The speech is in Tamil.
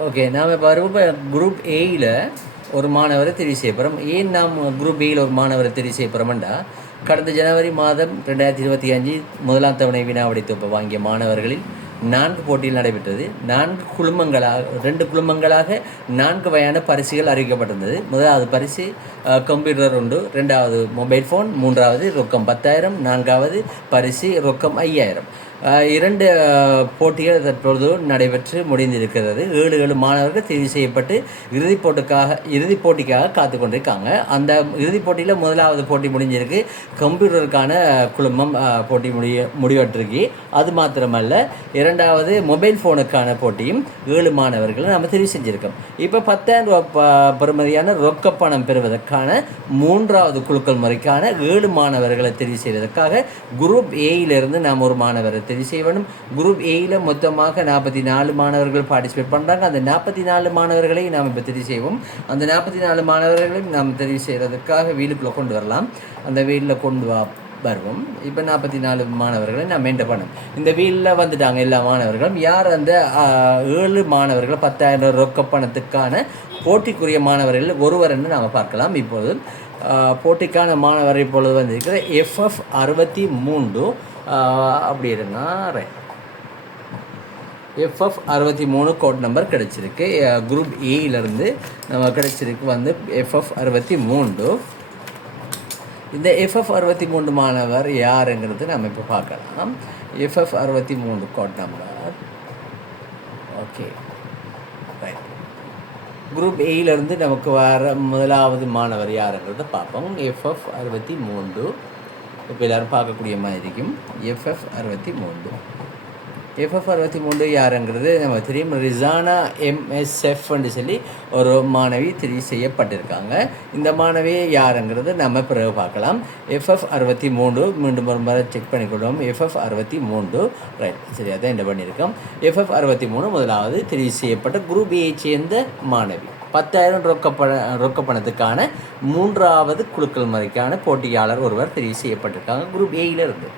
ஓகே, நாம் இப்போ குரூப் ஏயில் ஒரு மாணவரை தெரிவு செய்ய போகிறோம். ஏன் நாம் குரூப் ஏயில் ஒரு மாணவரை தெரிவு செய்ய போகிறோம்டா, கடந்த ஜனவரி மாதம் 2025 முதலாம் தவணை வினாவிடை தொகுப்பு வாங்கிய மாணவர்களில் 4 போட்டியில் நடைபெற்றது. 2 குழுமங்களாக 4 வகையான பரிசுகள் அறிவிக்கப்பட்டிருந்தது. முதலாவது பரிசு கம்ப்யூட்டர் உண்டு, 2வது மொபைல் ஃபோன், 3வது ரொக்கம் 10,000, 4வது பரிசு ரொக்கம் 5,000. 2 போட்டிகள் தற்பொழுது நடைபெற்று முடிந்திருக்கிறது. 7 மாணவர்கள் தெரிவு செய்யப்பட்டு இறுதிப் போட்டிக்காக காத்து கொண்டிருக்காங்க. அந்த இறுதிப் போட்டியில் முதலாவது போட்டி முடிஞ்சிருக்கு. கம்ப்யூட்டருக்கான குழுமம் போட்டி முடிவற்றிருக்கு. அது மாத்திரமல்ல, 2வது மொபைல் ஃபோனுக்கான போட்டியும் 7 மாணவர்கள் நம்ம தெரிவு செஞ்சுருக்கோம். இப்போ 10,000 ரூபா பெறுமதியான ரொக்க பணம் பெறுவதற்கான 3வது குழுக்கள் முறைக்கான 7 மாணவர்களை தெரிவு செய்வதற்காக குரூப் ஏயிலிருந்து நாம் ஒரு மாணவரை தெரிவு செய்ய வேண்டும். குரூப் ஏயில் மொத்தமாக 44 மாணவர்கள் பார்ட்டிசிபேட் பண்ணுறாங்க. அந்த 44 மாணவர்களை நாம் இப்போ தெரிவு செய்வோம். அந்த 44 மாணவர்களையும் நாம் தெரிவு செய்கிறதுக்காக வீலுக்குள்ளே கொண்டு வரலாம். அந்த வீலில் கொண்டு வருவோம். இப்போ 44 மாணவர்களை நாம் மெயின்டைன் பண்ணோம். இந்த வீலில் வந்துட்டாங்க எல்லா மாணவர்களும். யார் அந்த 7 மாணவர்கள் 10,000 ரொக்க பணத்துக்கான போட்டிக்குரிய மாணவர்கள் ஒருவர் என்று நாம் பார்க்கலாம். இப்போது போட்டிக்கான மாணவர் இப்பொழுது வந்திருக்கிற FF 63 அப்படி இருந்தா FF 63 கோட் நம்பர் கிடச்சிருக்கு. குரூப் ஏயிலிருந்து நம்ம கிடச்சிருக்கு வந்து FF 63. இந்த FF 63 மாணவர் யாருங்கிறது நம்ம இப்போ பார்க்கலாம். FF 63 code number. Okay, right. Group ஏயிலிருந்து நமக்கு வர முதலாவது மாணவர் யாருங்கிறத பார்ப்போம். FF 63 இப்போ எல்லோரும் பார்க்கக்கூடிய மாதிரி இருக்கும். FF 63 யாருங்கிறது நம்ம தெரியும். ரிசானா MSFன்னு சொல்லி ஒரு மாணவி தெரிவு செய்யப்பட்டிருக்காங்க. இந்த மாணவி யாருங்கிறது நம்ம பிறகு பார்க்கலாம். FF 63 மீண்டும் ஒரு முறை செக் பண்ணிக்கொள்வோம். FF 63 ரைட், சரி, அதான் என்ன பண்ணியிருக்கோம். FF 63 முதலாவது தெரிவு செய்யப்பட்ட குரூப் ஏயை சேர்ந்த மாணவி. 10,000 ரொக்க பணத்துக்கான 3வது குழுக்கள் முறைக்கான போட்டியாளர் ஒருவர் தெரிவு செய்யப்பட்டிருக்காங்க குரூப் ஏயிலிருந்து.